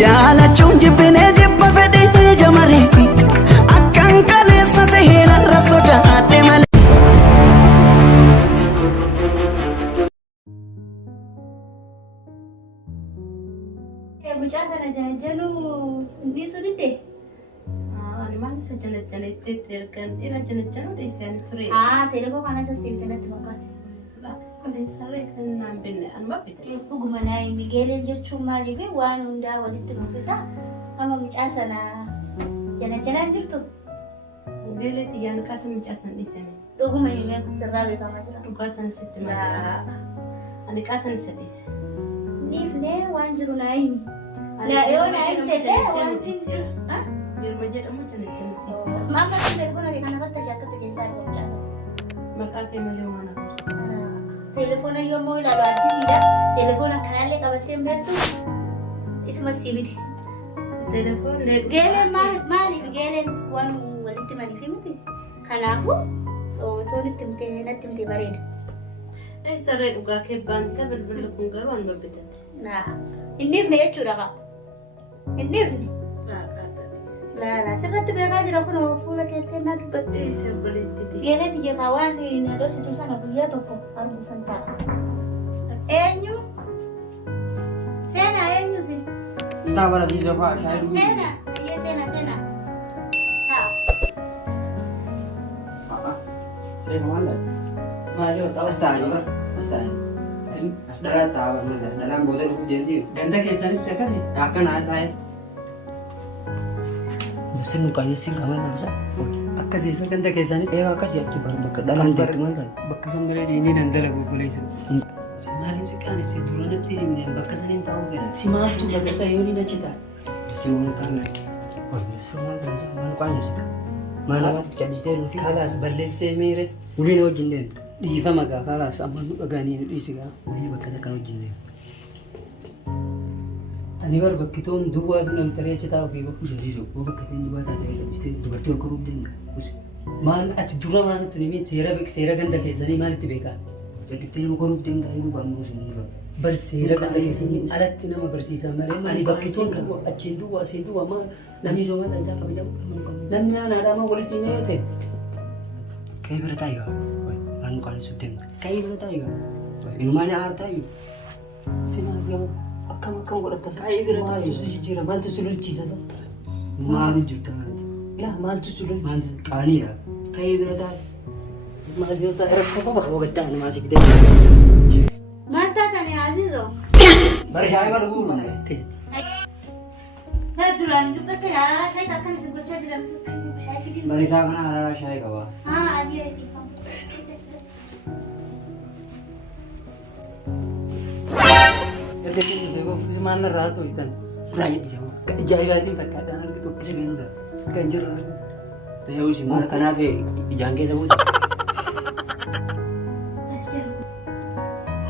jaalachuun jibbinee jibba fedhii jamareefi akkan kaleessa tahee narra sodaadhe malee. Mucaa sana jalajjalu hindi sudite. Alimaan isa jalajjaleetti ergan dhiira jalajjaluu dhiiseen ture. Teelekoo kana isa siifte natti fakkaate. Qilleensarree kan naan binne anuma bite. Dhuguma naa inni geeleen jechuun maaliif waan hundaa walitti dhuunfisa. Amma mucaa sana jalajjalaan jirtu. Geelee xiyyaan kaasa mucaa sana dhiisame. Dhuguma himee sirraa beekamaa jira. Dhugaa sana sitti malee. Ani qaatan isa dhiise. Dhiifnee waan jiru naa himi. Yoo naa himte wanti yeroo jedhamu jalajjalu dhiise. Amma teelefoon ati kana fatta shakkata keessaa arga mucaa sana. Maqaa kee malee waan agarsiisa. Teelefoona yommuu ilaalu addisiidha. Teelefoona kanallee qabattee hin beektu. Isuma sii bite. Teelefoon Geeleen maaliif geeleen waan walitti maaliif miti? Kanaafuu otoo natti himtee bareeda. Saree dhugaa kee baanta bilbilli kun garuu waan babbitate. Hin dhiifne jechuudha qaba. Hin dhiifne. Sirratti beekaa jira kun fuula keettee naa dubbatte. Dhiisee obboleetti. Geelee xiyyeetaa waan na dhoositu sana guyyaa tokko arguufan ta'a. Eenyu? Seenaa eenyu si? Nah, barasiisa fa'aa shaayii dhuguu. Seenaa. Iyyee seenaa. Ta'a. Shayii maal dha? Maali wata as ta'anii bar? As ta'anii. As dhalaa ta'a bar maal dha? Dhalaan booda dhufuu deemti. Ganda keessanitti akkasi? Akkanaa taa'e. Dasin mukanya sih kaman nasa. Akkasi isa ganda keessanitti. Akkasi achi bar bakka dhalaan deemti maal dha? Bakka sambaree diinii dandala gurgureessu. Si maaliin si qaanesse duranatti himneen bakka saniin taa'uu fedha. Si maaltu bakka sayooniin achi ta'a? Si waan qaanne. Suuraa kanasa maal qaanessa? Maal namatti callisitee nufi? Kalaas balleessee miire. Uliin wajjin deemu. Dhiifama gaa kalaas amma nu dhagaanii nu dhiisi gaa. Ulii bakka takkan wajjin deemu. Ani bar bakkitoon duwwaa fi namni taree achi taa'uu fi bakka ushasiisu. Boo bakka ta'in duwwaa taatee callisitee dubartii ol koruu danda'a. Maal ati dura maalitti nimi seera ganda keessanii maalitti beekaa? Jaggitee nama koruuf deemtaa duuba ammoo sun dura. Bar seera ganda keessanii alatti nama barsiisan malee ani bakkitoon achiin duwwaa asiin duwwaa maal namni soomata isaa kabajamu. Namni naanaadhaa maa wali siinee yoo ta'e. Ka'ee bira taa'i gaa. Waan nu qaalessuuf deemta. Ka'ee bira taa'i gaa. Inumaan aartaayu. Si maal yoo akkam godhatta. Ka'ee bira taa'i. Jijjiira maaltu si lolchiisa sa? Maalu jirta kanatti. Yaa maaltu si lolchiisa? Qaaniidha. Ka'ee bira taa'i. Maal yoo ta'e rakkoo qaba waggaa namaa si fidee. Maal taatanii Aziizoo? Bari shaayii maal dhuguu mana? Duraan dubbatte araara shaayii akkan isin gochaa jiran shaayii fidin. Bari isaa kana araara shaayii qaba. Adii dhiifamu. Erga keenya dhufee boofisi maal narraa toltan? Biraa jedhisa moo? Kan ijaa'ibaatiin fakkaadhaan argitu isa kennuudha. Kan jirru argitu. Ta'ee ho'isin maal kanaaf ijaan keessa buuta.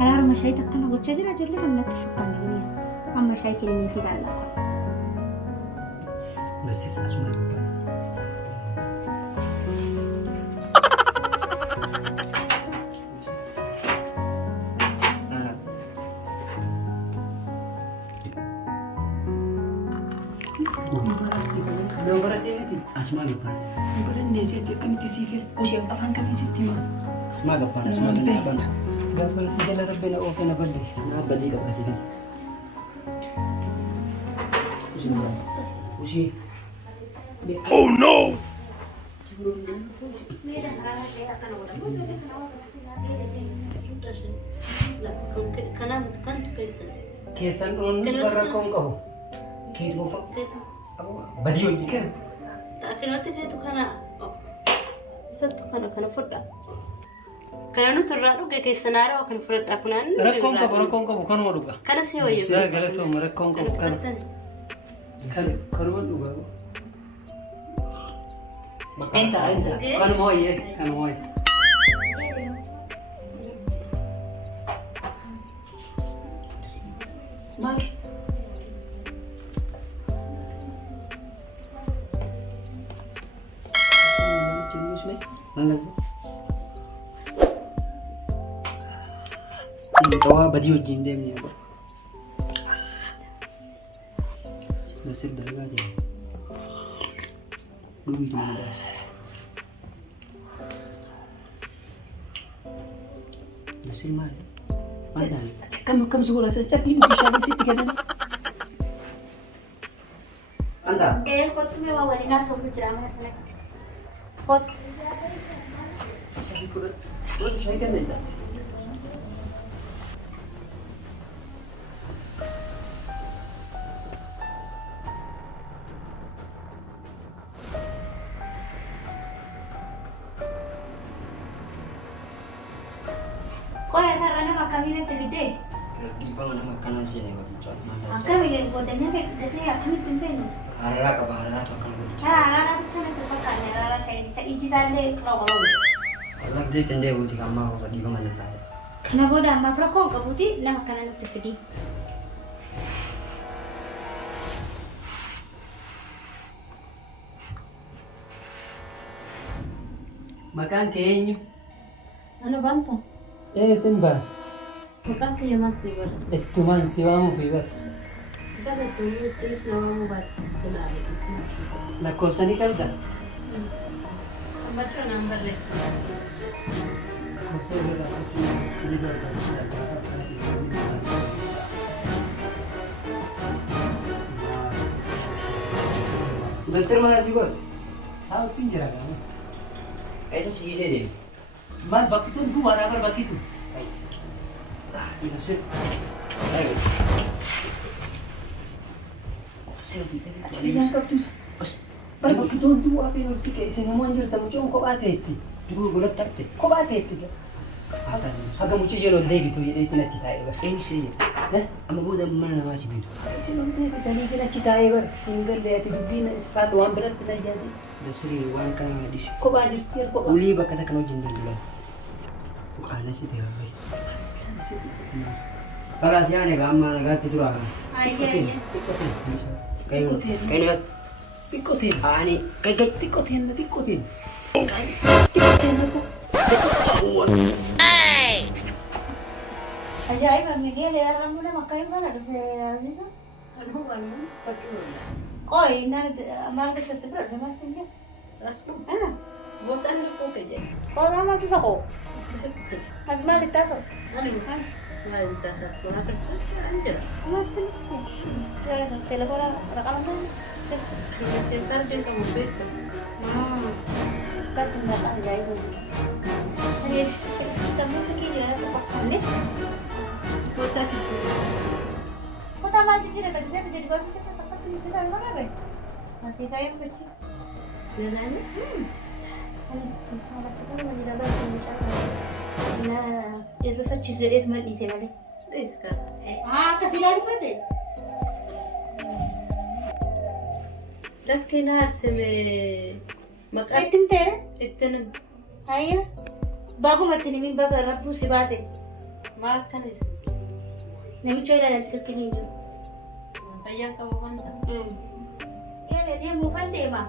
Haraaruma shaayii akkana gochaa jira ijoollee kan natti fakkaatu. Amma shaayii kennanii fi ilaallaa. Basir asuma dubbaa. Gambaratee miti asuma dubbaa. Gambaratee sitti akkamitti sii kenna? Oshii afaan kamii sitti himaa? Asuma gabbaan asuma gabbaan. Gaafa si jala rabbina oofee na balleessi. Na badii qaba si fidi. Ushii. Oh no! Keessan dhuunfaa rakkoon qabu. Keetu badii hojii kenna. Akkanatti keetu kana isattu kana fudha. Kana nuti irraa dhuge keessan haaraa kan fudhadhaa kunaan. Rakkoon qabu kanuma dhuga. Kana si wayyaa. Galatooma rakkoon qabu kana. Kanuma dhuga. Kanuma wayyee kanuma wayyee. Maal? Tawaa badii wajjin deemnee Nasir dalagaa jira. Dhugiitu mana baasa. Nasir maal? Kam sekolah saja ini bisa di situ kan? Anda? Kottu mee waa waliin haasofnu jira mana sanatti. Kottu. Saya kan tidak. Kau yang sarana nama kami nanti gede. Di bawah nama kanan sini baru Kami yang kodenya kayak gitu ya kami tumpen. Harara ke harara tu akan berbicara. Rara macam itu pakai rara saya cak iji sale kalau. Allah beli tenda buat kamar di bawah mana lah. Kena boda ma flakon ka buti na makanan nanti gede. Makan kayaknya. Ano banta? Simba. Makan kaya maksimal. Itu man siwamu fiber. Kada tuh tis nama mu bat tenari isma sih. Nak kau sani kau dah. Baca number list. Kau sani dah. Ini dah. Nasir mana juga? Tahu tinjau kan? ऐसा चीज है दे मार बाकी तो तू बराबर बाकी तू ये से आए से दी Jangan kau tuh. बस पर बाकी तो तू आप और सी कैसे नो मंजर तम जो को बात है इतनी तू गलत करते को बात है इतनी आता नहीं अगर मुझे ये लो दे भी तो ये इतना चिताएगा इन से है हम वो दम मारना मासी भी तो ऐसे लो दे भी तनी इतना चिताएगा सिंगल दे आती दुबी ना इस का लोन बरत नहीं जाती dasari wan ka dis Kau baju tiar kau. uli ba kata kanu jindal dulu bukan sih teh hai kalau sih ane gamma naga tidur aga Ayah. kayak pikotin ani kayak pikotin Ajaib bang dia lihat orang muda makai mana ada bisa. Ano ano? Pagkuhan. Koi nanti malam kita seberat masih dia. Asmo. Ah, Buat ano po kaya? kau ramah tu sako. Mas mal kita so. Ano mo? Malta sa kuna persuata anjir. Mas tu. Ya, telepon rekaman tu. Sentar din ka mo beto. Kasi nggak ajaib. Jadi kita mungkin dia pakai ni. Kota kita. Kau tak maju jadi tak jadi kau kita seperti di sini mana be? Masih kayak kecil. Yan ano? Nah, itu facci su itu mati sih nanti. Iska. Kasih lari fate. Lakin harseme makat Itim tere? ittanam Ayah, bagu mati ni min baga rabu si base. makan is. Nemi coy lah nanti kekini tu. Kaya ka mo kanta. Ya, dia bukan deh mah.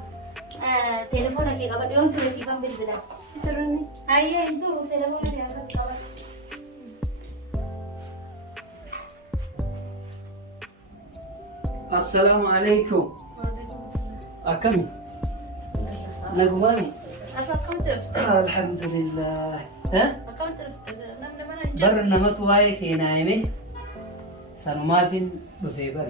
Telepon lagi kabar dia untuk si pambil beda. Ito rin. Ayah itu telepon dia angkat kabar. Assalamualaikum akami nagumami Apa kamu terus? alhamdulillah ha Kamu terus? Nam naman ang bar namat waye keenaayme sanumaafin dhufee bar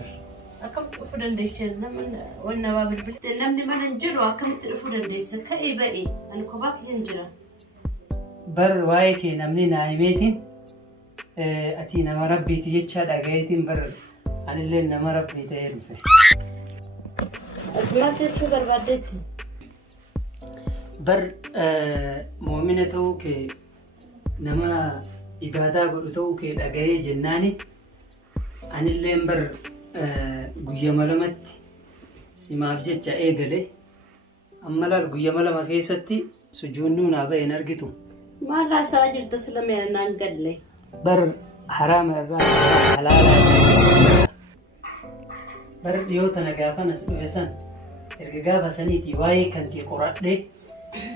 Akkam dhufu dandeessan naman wanna waa bilbilte namni mana hin jiru akkamitti dhufu dandeessa ka'ee ba'e ani kophaa kiyya hin jira. bar waa'ee kee namni naayimeetiin ati nama rabbiiti jecha dhagayeetiin bar anillee nama rabbii ta'ee dhufe Maal jechuu barbaaddeetti? bar muumina ta'uu kee nama ibaadaa godhu ta'uu kee dhagayee jennaani anilleen bar guyyama lamatti simaaf jecha eegale amma laal guyyama lama keessatti sujuunnuu naa ba'e hin argitu Maal haasaa jirta sila meera naan galle? bar haraama irraa halaalaa bar dhiyoo tana gaafa nas dhufe san erga gaafa saniiti waa'ee kan kee qoradhe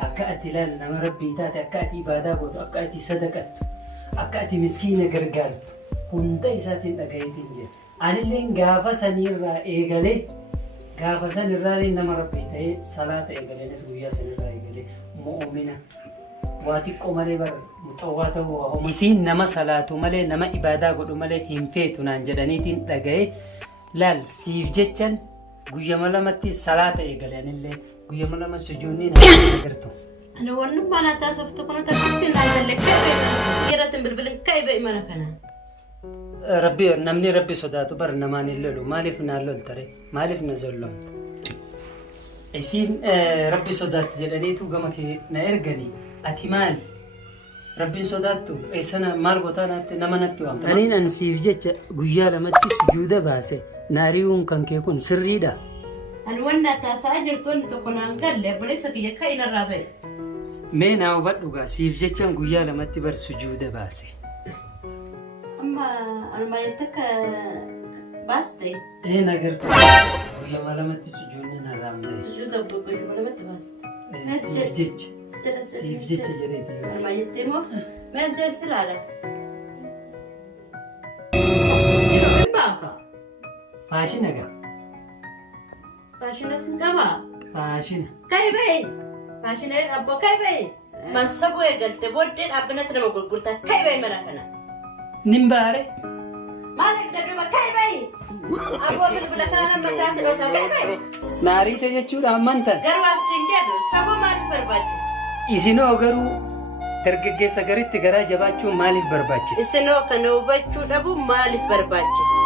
akka ati laal nama rabbii taate akka ati ibaadaa gootu akka ati sadaqattu akka ati miskiina gargaartu hunda isaatiin dhagayeetiin jira anilleen gaafa saniirraa eegalee Gaafa san irraa nama rabbi ta'ee salaata eegalenis guyyaa san irraa eegalee mu'umina waa xiqqoo malee bar mucawwaa ta'uu waa isiin nama salaatu malee nama ibaadaa godhu malee hin feetu naan jedhaniitiin dhaga'ee laal siif jechan guyyama lamatti salaata eegalanillee guyyama lama sujuudni na agartu. Ana wanni mana taasiftu kun taasiftee naan jalleeffee yeroo bilbilan ka'ee mana kana. Rabbi namni rabbi sodaatu bar namaan hin lolu maaliif naan loltare maaliif na zollomta. Isiin rabbi sodaatti jedhaniitu gama kee na erganii ati maali? Rabbiin sodaattu eessana maal gotaa naatti nama natti waamta. Aniin an siif jecha guyyaa lamatti sujuuda baase naari'uun kan kee kun sirriidha. Ani wanna taasaa jirtu wanti tokko naan galle obboleessa kiyya ka'e narraa ba'e. Mee naa hubadhugaa siif jechaan guyyaa lamatti bar sujuuda baase. Amma almaayetta akka baaste. Nagartu guyyaa lamatti sujuudni narraa ba'e. Sujuuda guyyaa lamatti baaste. Siif jecha. Siif jecha jedheeti. Almaayettee moo mees jeessi laala. Faashina gaa. Faashina sin qabaa. Faashina. Ka'e ba'e. Faashina abboo ka'e ba'e. Mansabuu eegalte booddee dhaabbanatti nama gurgurtaa ka'e ba'e mana kana. Nimbaare. Maal eegdadhuba ka'e ba'e. Abboo bilbila kana nama taasise dhoosaa ka'e ba'e. Naariita jechuudha ammantan. Garuu asiin jedhu saba maaliif barbaachisa? Isinoo garuu dargaggeessa garitti garaa jabaachuun maaliif barbaachisa? Isinoo kana hubachuu dhabu maaliif barbaachisa?